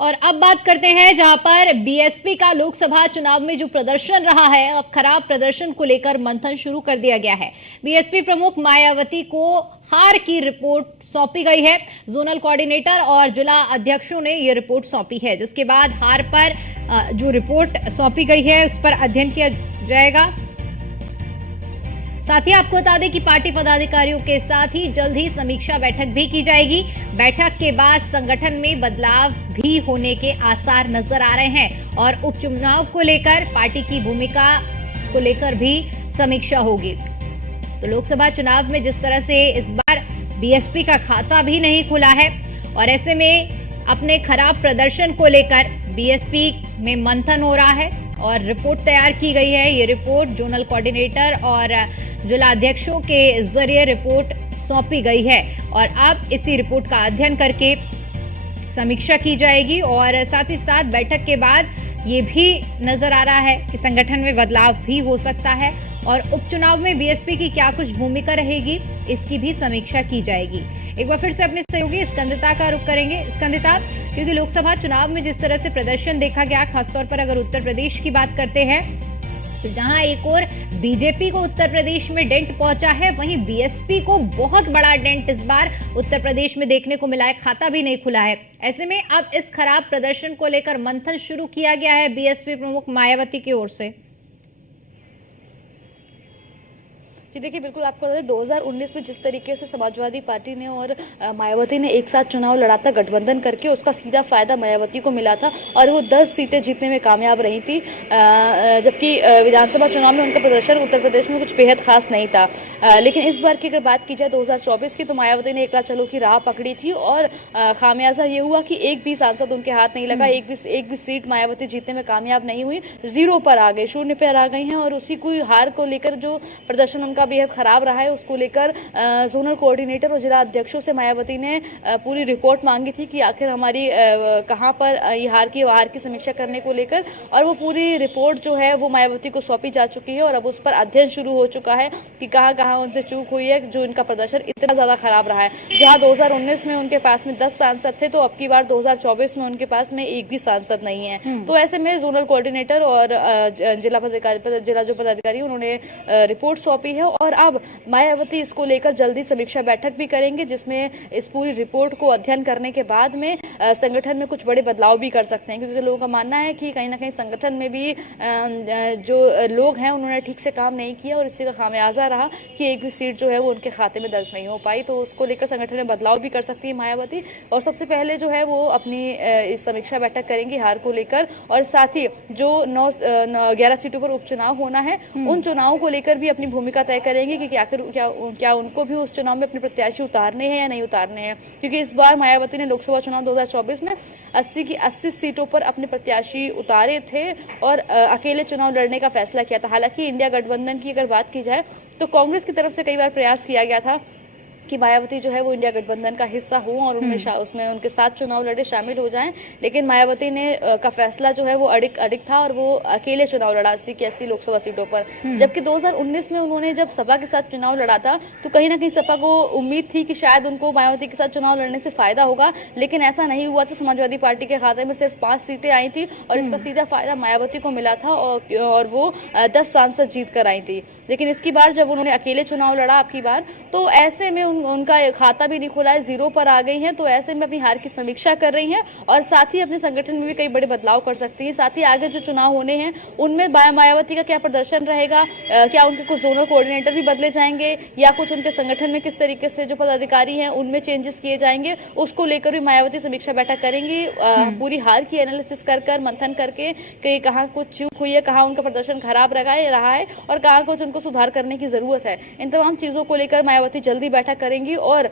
और अब बात करते हैं जहां पर बीएसपी का लोकसभा चुनाव में जो प्रदर्शन रहा है, अब खराब प्रदर्शन को लेकर मंथन शुरू कर दिया गया है। बीएसपी प्रमुख मायावती को हार की रिपोर्ट सौंपी गई है। जोनल कोऑर्डिनेटर और जिला अध्यक्षों ने ये रिपोर्ट सौंपी है, जिसके बाद हार पर जो रिपोर्ट सौंपी गई है उस पर अध्ययन किया जाएगा। साथ ही आपको बता दें कि पार्टी पदाधिकारियों के साथ ही जल्द ही समीक्षा बैठक भी की जाएगी। बैठक के बाद संगठन में बदलाव भी होने के आसार नजर आ रहे हैं और उपचुनाव को लेकर पार्टी की भूमिका को लेकर भी समीक्षा होगी। तो लोकसभा चुनाव में जिस तरह से इस बार बीएसपी का खाता भी नहीं खुला है और ऐसे में अपने खराब प्रदर्शन को लेकर बीएसपी में मंथन हो रहा है और रिपोर्ट तैयार की गई है। ये रिपोर्ट जोनल कोऑर्डिनेटर और जिला अध्यक्षों के जरिए रिपोर्ट सौंपी गई है और अब इसी रिपोर्ट का अध्ययन करके समीक्षा की जाएगी और साथ ही साथ बैठक के बाद ये भी नजर आ रहा है कि संगठन में बदलाव भी हो सकता है और उपचुनाव में बीएसपी की क्या कुछ भूमिका रहेगी, इसकी भी समीक्षा की जाएगी। एक बार फिर से अपने सहयोगी स्कंदिता का रुख करेंगे। स्कंदिता, क्योंकि लोकसभा चुनाव में जिस तरह से प्रदर्शन देखा गया, खासतौर पर अगर उत्तर प्रदेश की बात करते हैं तो जहां एक और बीजेपी को उत्तर प्रदेश में डेंट पहुंचा है, वहीं बीएसपी को बहुत बड़ा डेंट इस बार उत्तर प्रदेश में देखने को मिला है। खाता भी नहीं खुला है। ऐसे में अब इस खराब प्रदर्शन को लेकर मंथन शुरू किया गया है बीएसपी प्रमुख मायावती की ओर से। जी देखिए, बिल्कुल आपको बता दें 2019 में जिस तरीके से समाजवादी पार्टी ने और मायावती ने एक साथ चुनाव लड़ा था गठबंधन करके, उसका सीधा फायदा मायावती को मिला था और वो 10 सीटें जीतने में कामयाब रही थी। जबकि विधानसभा चुनाव में उनका प्रदर्शन उत्तर प्रदेश में कुछ बेहद खास नहीं था। लेकिन इस बार की अगर बात की जाए 2024 की, तो मायावती ने एकला चलो की राह पकड़ी थी और खामियाजा ये हुआ कि एक भी सांसद उनके हाथ नहीं लगा। एक भी सीट मायावती जीतने में कामयाब नहीं हुई, 0 पर आ गई, 0 पर आ गई हैं और उसी को हार को लेकर जो प्रदर्शन उनका बेहद खराब रहा है, उसको लेकर जोनल कोऑर्डिनेटर और जिला अध्यक्षों से मायावती ने पूरी रिपोर्ट मांगी थी कि आखिर हमारी कहां पर ये हार की समीक्षा करने को लेकर, और वो पूरी रिपोर्ट जो है वो मायावती को सौंपी जा चुकी है और अब उस पर अध्ययन शुरू हो चुका है कि कहां उनसे चूक हुई है जो इनका प्रदर्शन इतना ज्यादा खराब रहा है। जहां 2019 में उनके पास में 10 सांसद थे, तो अब की बार 2024 में उनके पास में एक भी सांसद नहीं है। तो ऐसे में जोनल कोऑर्डिनेटर और जिला जो पदाधिकारी उन्होंने रिपोर्ट सौंपी है और अब मायावती इसको लेकर जल्दी समीक्षा बैठक भी करेंगे, जिसमें इस पूरी रिपोर्ट को अध्ययन करने के बाद में संगठन में कुछ बड़े बदलाव भी कर सकते हैं, क्योंकि लोगों का मानना है कि कहीं ना कहीं संगठन में भी जो लोग हैं उन्होंने ठीक से काम नहीं किया और इसी का खामियाजा रहा कि एक भी सीट जो है वो उनके खाते में दर्ज नहीं हो पाई। तो उसको लेकर संगठन में बदलाव भी कर सकती है मायावती और सबसे पहले जो है वो अपनी इस समीक्षा बैठक करेंगी हार को लेकर, और साथ ही जो 11 सीटों पर उपचुनाव होना है उन चुनावों को लेकर भी अपनी भूमिका तय करेंगे कि आखिर क्या उनको भी उस चुनाव में अपने प्रत्याशी उतारने हैं या नहीं उतारने हैं। क्योंकि इस बार मायावती ने लोकसभा चुनाव 2024 में 80 की 80 सीटों पर अपने प्रत्याशी उतारे थे और अकेले चुनाव लड़ने का फैसला किया था। हालांकि इंडिया गठबंधन की अगर बात की जाए तो कांग्रेस की तरफ से कई बार प्रयास किया गया था कि मायावती जो है वो इंडिया गठबंधन का हिस्सा हो और उसमें उनके साथ चुनाव लड़े शामिल हो जाएं, लेकिन मायावती ने का फैसला जो है वो अडिग था और वो अकेले चुनाव लड़ा 80 की 80 लोकसभा सीटों पर। जबकि 2019 में उन्होंने जब सपा के साथ चुनाव लड़ा था तो कहीं ना कहीं सपा को उम्मीद थी कि शायद उनको मायावती के साथ चुनाव लड़ने से फायदा होगा, लेकिन ऐसा नहीं हुआ। तो समाजवादी पार्टी के खाते में सिर्फ 5 सीटें आई थी और इसका सीधा फायदा मायावती को मिला था और वो 10 सांसद जीत कर आई थी। लेकिन इसकी बार जब उन्होंने अकेले चुनाव लड़ा आपकी बार, तो ऐसे में उनका खाता भी नहीं खुला है, 0 पर आ गई हैं। तो ऐसे में अपनी हार की समीक्षा कर रही हैं और साथ ही अपने संगठन में भी कई बड़े बदलाव कर सकती हैं। साथ ही आगे जो चुनाव होने हैं उनमें मायावती का क्या प्रदर्शन रहेगा, क्या उनके कुछ जोनल कोऑर्डिनेटर भी बदले जाएंगे या कुछ उनके संगठन में किस तरीके से जो पदाधिकारी हैं उनमें चेंजेस किए जाएंगे, उसको लेकर भी मायावती समीक्षा बैठक करेंगी। पूरी हार की एनालिसिस कर मंथन करके कि कहाँ कुछ चूक हुई है, कहाँ उनका प्रदर्शन खराब रहा है और कहाँ कुछ उनको सुधार करने की जरूरत है। इन तमाम चीजों को लेकर मायावती जल्दी बैठक करेंगी और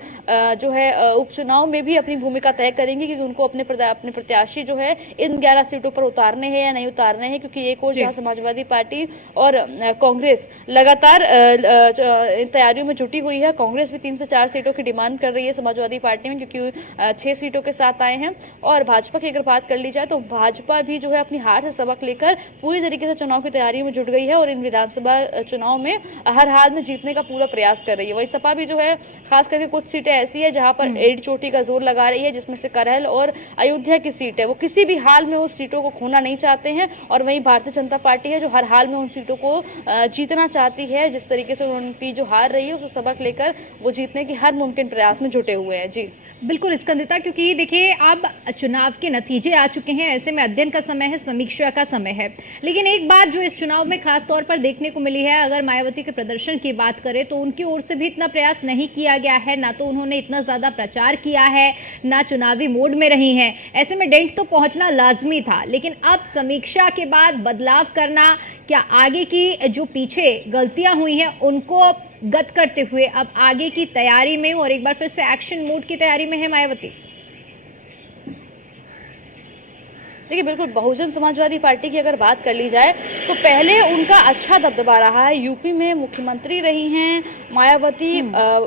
जो है उपचुनाव में भी अपनी भूमिका तय करेंगे कि उनको अपने प्रत्याशी जो है इन 11 सीटों पर उतारने हैं या नहीं उतारने हैं। क्योंकि एक और जहां समाजवादी पार्टी और कांग्रेस लगातार इन तैयारियों में जुटी हुई है। कांग्रेस भी 3 से 4 सीटों की डिमांड कर रही है समाजवादी पार्टी में, क्योंकि 6 सीटों के साथ आए हैं। और भाजपा की अगर बात कर ली जाए तो भाजपा भी जो है अपनी हार से सबक लेकर पूरी तरीके से चुनाव की तैयारी में जुट गई है और इन विधानसभा चुनाव में हर हाल में जीतने का पूरा प्रयास कर रही है। वही सपा भी जो है खास करके कुछ सीटें ऐसी है जहां पर एड़ी चोटी का जोर लगा रही है, जिसमें से करहल और अयोध्या की सीट है। वो किसी भी हाल में उस सीटों को खोना नहीं चाहते हैं और वहीं भारतीय जनता पार्टी है जो हर हाल में उन सीटों को जीतना चाहती है। जिस तरीके से उनकी जो हार रही है उसे सबक लेकर वो जीतने की हर मुमकिन प्रयास में जुटे हुए हैं। जी बिल्कुल स्कंदिता, क्योंकि देखिए अब चुनाव के नतीजे आ चुके हैं, ऐसे में अध्ययन का समय है, समीक्षा का समय है। लेकिन एक बात जो इस चुनाव में खास तौर पर देखने को मिली है, अगर मायावती के प्रदर्शन की बात करें तो उनकी ओर से भी इतना प्रयास नहीं किया गया है, ना तो उन्होंने इतना ज्यादा प्रचार किया है, ना चुनावी मोड में रही हैं। ऐसे में डेंट तो पहुंचना लाजमी था, लेकिन अब समीक्षा के बाद बदलाव करना, क्या आगे की जो पीछे गलतियां हुई हैं उनको गत करते हुए अब आगे की तैयारी में और एक बार फिर से एक्शन मोड की तैयारी में है मायावती? देखिए बिल्कुल, बहुजन समाजवादी पार्टी की अगर बात कर ली जाए तो पहले उनका अच्छा दबदबा रहा है। यूपी में मुख्यमंत्री रही हैं मायावती,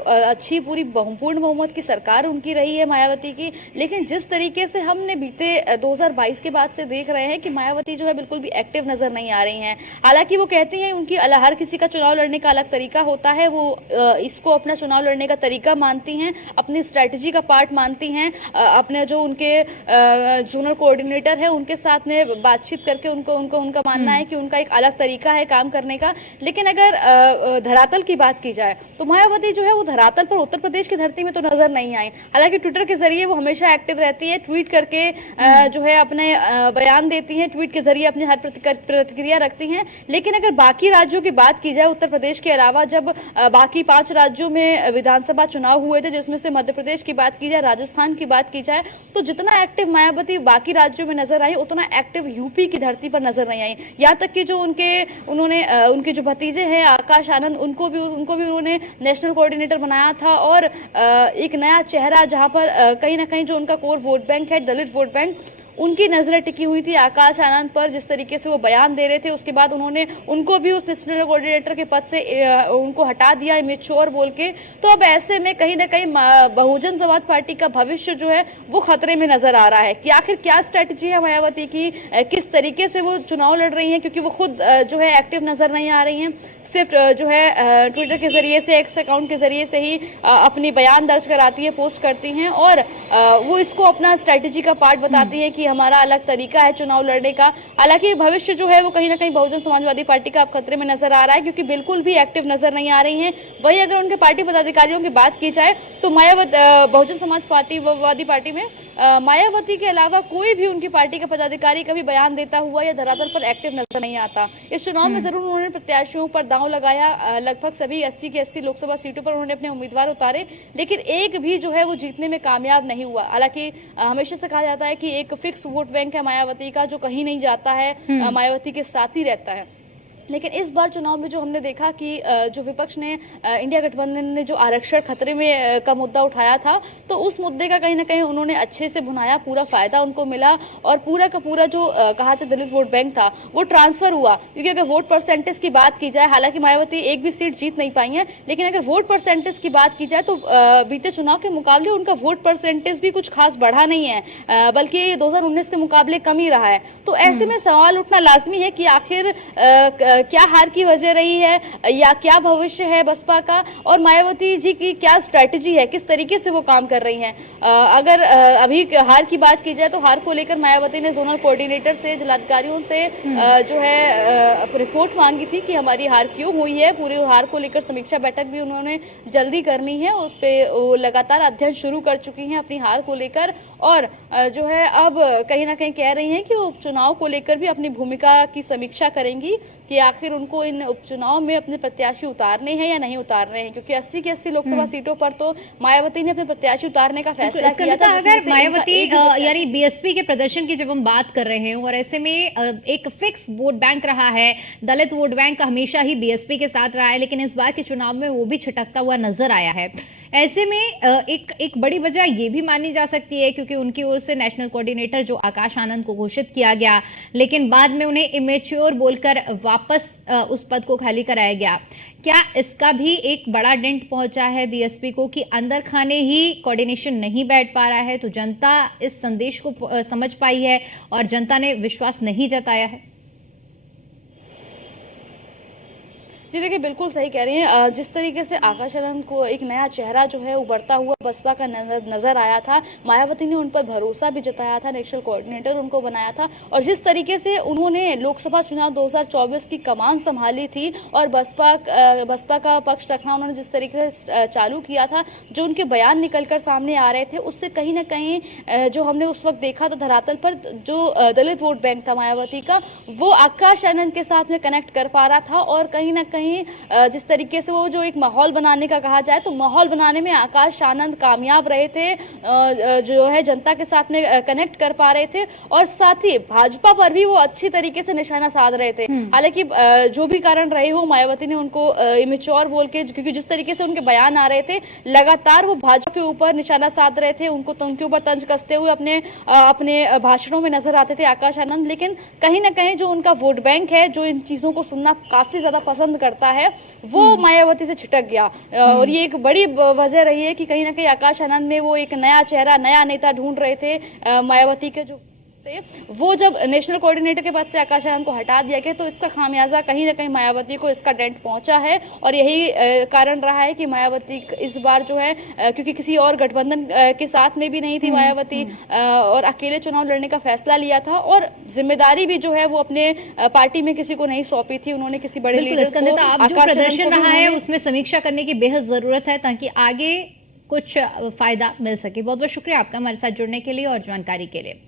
अच्छी पूरी पूर्ण बहुमत की सरकार उनकी रही है मायावती की। लेकिन जिस तरीके से हमने बीते 2022 के बाद से देख रहे हैं कि मायावती जो है बिल्कुल भी एक्टिव नजर नहीं आ रही हैं। हालांकि वो कहती हैं उनकी हर किसी का चुनाव लड़ने का अलग तरीका होता है, वो इसको अपना चुनाव लड़ने का तरीका मानती हैं, अपनी स्ट्रैटेजी का पार्ट मानती हैं। अपने जो उनके जोनल कोऑर्डिनेटर है उनके साथ में बातचीत करके उनका मानना है कि उनका एक अलग तरीका है काम करने का। लेकिन अगर धरातल की बात की जाए तो मायावती जो है वो धरातल पर उत्तर प्रदेश की धरती में तो नजर नहीं आई। हालांकि ट्विटर के जरिए वो हमेशा एक्टिव रहती है, ट्वीट करके जो है अपने बयान देती हैं, ट्वीट के जरिए अपनी हर प्रतिक्रिया रखती हैं। लेकिन अगर बाकी राज्यों की बात की जाए, उत्तर प्रदेश के अलावा जब बाकी 5 राज्यों में विधानसभा चुनाव हुए थे, जिसमें से मध्य प्रदेश की बात की जाए, राजस्थान की बात की जाए, तो जितना एक्टिव मायावती बाकी राज्यों में नजर आई उतना एक्टिव यूपी की धरती पर नजर नहीं आई। यहाँ तक कि जो उनके जो भतीजे हैं आकाश आनंद, उनको भी उन्होंने नेशनल कोऑर्डिनेटर बनाया था। और एक नया चेहरा जहां पर कहीं ना कहीं जो उनका कोर वोट बैंक है, दलित वोट बैंक, उनकी नजरें टिकी हुई थी आकाश आनंद पर। जिस तरीके से वो बयान दे रहे थे, उसके बाद उन्होंने उनको भी उस नेशनल कोऑर्डिनेटर के पद से उनको हटा दिया इमेच्योर बोल के। तो अब ऐसे में कहीं ना कहीं बहुजन समाज पार्टी का भविष्य जो है वो खतरे में नजर आ रहा है कि आखिर क्या स्ट्रैटेजी है मायावती की, किस तरीके से वो चुनाव लड़ रही हैं, क्योंकि वो खुद जो है एक्टिव नजर नहीं आ रही हैं। सिर्फ जो है ट्विटर के जरिए से, एक्स अकाउंट के जरिए से ही अपनी बयान दर्ज कराती है, पोस्ट करती हैं और वो इसको अपना स्ट्रैटेजी का पार्ट बताती हैं कि हमारा अलग तरीका है चुनाव लड़ने का। हालांकि भविष्य जो है वो कहीं ना कहीं बहुजन समाजवादी पार्टी का अब खतरे में नजर आ रहा है, क्योंकि बिल्कुल भी एक्टिव नजर नहीं आ रही हैं। वहीं अगर उनके पार्टी पदाधिकारियों की बात की जाए तो बहुजन समाजवादी पार्टी में मायावती के अलावा कोई भी उनकी पार्टी का पदाधिकारी कभी बयान देता हुआ या धरातल पर एक्टिव नजर नहीं आता। इस चुनाव में जरूर उन्होंने प्रत्याशियों पर दांव लगाया, लगभग सभी 80 की 80 लोकसभा सीटों पर उन्होंने अपने उम्मीदवार उतारे, लेकिन एक भी जो है वो जीतने में कामयाब नहीं हुआ। हालांकि हमेशा से कहा जाता है कि एक फिक्स वोट बैंक है मायावती का, जो कहीं नहीं जाता है, मायावती के साथ ही रहता है। लेकिन इस बार चुनाव में जो हमने देखा कि जो विपक्ष ने, इंडिया गठबंधन ने जो आरक्षण खतरे में का मुद्दा उठाया था, तो उस मुद्दे का कहीं ना कहीं उन्होंने अच्छे से भुनाया, पूरा फायदा उनको मिला और पूरा का पूरा जो कहा जाए दलित वोट बैंक था वो ट्रांसफर हुआ। क्योंकि अगर वोट परसेंटेज की बात की जाए, हालांकि मायावती एक भी सीट जीत नहीं पाई है, लेकिन अगर वोट परसेंटेज की बात की जाए तो बीते चुनाव के मुकाबले उनका वोट परसेंटेज भी कुछ खास बढ़ा नहीं है, बल्कि 2019 के मुकाबले कम ही रहा है। तो ऐसे में सवाल उठना लाजमी है कि आखिर क्या हार की वजह रही है या क्या भविष्य है बसपा का, और मायावती जी की क्या स्ट्रैटेजी है, किस तरीके से वो काम कर रही हैं। अगर अभी हार की बात की जाए तो हार को लेकर मायावती ने जोनल कोऑर्डिनेटर से, जिलाधिकारियों से जो है रिपोर्ट मांगी थी कि हमारी हार क्यों हुई है। पूरे हार को लेकर समीक्षा बैठक भी उन्होंने जल्दी करनी है, उस पर लगातार अध्ययन शुरू कर चुकी हैं अपनी हार को लेकर। और जो है अब कहीं ना कहीं कह रही हैं कि वो उपचुनाव को लेकर भी अपनी भूमिका की समीक्षा करेंगी कि आखिर उनको इन उपचुनाव में अपने प्रत्याशी उतारने हैं या नहीं उतारने हैं, क्योंकि 80 की 80 लोकसभा सीटों पर तो मायावती ने अपने प्रत्याशी उतारने का फैसला किया था। अगर मायावती यानी बीएसपी के प्रदर्शन की जब हम बात कर रहे हैं, और ऐसे में एक फिक्स वोट बैंक रहा है, दलित वोट बैंक हमेशा ही बीएसपी के साथ रहा है, लेकिन इस बार के चुनाव में वो भी छिटकता हुआ नजर आया है। ऐसे में एक बड़ी वजह ये भी मानी जा सकती है क्योंकि उनकी ओर से नेशनल कोऑर्डिनेटर जो आकाश आनंद को घोषित किया गया, लेकिन बाद में उन्हें इमेच्योर बोलकर वापस उस पद को खाली कराया गया। क्या इसका भी एक बड़ा डेंट पहुंचा है बीएसपी को कि अंदर खाने ही कोऑर्डिनेशन नहीं बैठ पा रहा है? तो जनता इस संदेश को समझ पाई है और जनता ने विश्वास नहीं जताया है। जी देखिए, बिल्कुल सही कह रही हैं। जिस तरीके से आकाश आनंद को एक नया चेहरा जो है उभरता हुआ बसपा का नज़र आया था, मायावती ने उन पर भरोसा भी जताया था, नेशनल कोऑर्डिनेटर उनको बनाया था, और जिस तरीके से उन्होंने लोकसभा चुनाव 2024 की कमान संभाली थी और बसपा का पक्ष रखना उन्होंने जिस तरीके से चालू किया था, जो उनके बयान निकल कर सामने आ रहे थे, उससे कहीं ना कहीं जो हमने उस वक्त देखा था धरातल पर, जो दलित वोट बैंक था मायावती का, वो आकाश आनंद के साथ में कनेक्ट कर पा रहा था। और कहीं ना कहीं जिस तरीके से वो जो एक माहौल बनाने का कहा जाए, तो माहौल बनाने में आकाश आनंद कामयाब रहे थे, जो है जनता के साथ में कनेक्ट कर पा रहे थे, और साथ ही भाजपा पर भी वो अच्छी तरीके से निशाना साध रहे थे। हालांकि जो भी कारण रहे हो, मायावती ने उनको इमेच्योर बोल के, क्योंकि जिस तरीके से उनके बयान आ रहे थे, लगातार वो भाजपा के ऊपर निशाना साध रहे थे, उनके ऊपर तंज कसते हुए अपने भाषणों में नजर आते थे आकाश आनंद। लेकिन कहीं ना कहीं जो उनका वोट बैंक है, जो इन चीजों को सुनना काफी ज्यादा पसंद करता है, वो मायावती से छिटक गया। और ये एक बड़ी वजह रही है कि कहीं ना कहीं आकाश आनंद ने वो एक नया चेहरा, नया नेता ढूंढ रहे थे, मायावती के जो वो जब नेशनल कोऑर्डिनेटर के पद से आकाश आनंद को हटा दिया गया, तो इसका खामियाजा कहीं ना कहीं मायावती को इसका डेंट पहुंचा है। और यही कारण रहा है कि मायावती इस बार जो है, क्योंकि किसी और गठबंधन के साथ में भी नहीं थी मायावती, और अकेले चुनाव लड़ने का फैसला लिया था, और जिम्मेदारी भी जो है वो अपने पार्टी में किसी को नहीं सौंपी थी, उन्होंने किसी बड़े लीडर को, अब जो प्रदर्शन रहा है उसमें समीक्षा करने की बेहद जरूरत है, ताकि आगे कुछ फायदा मिल सके। बहुत बहुत शुक्रिया आपका हमारे साथ जुड़ने के लिए और जानकारी के लिए।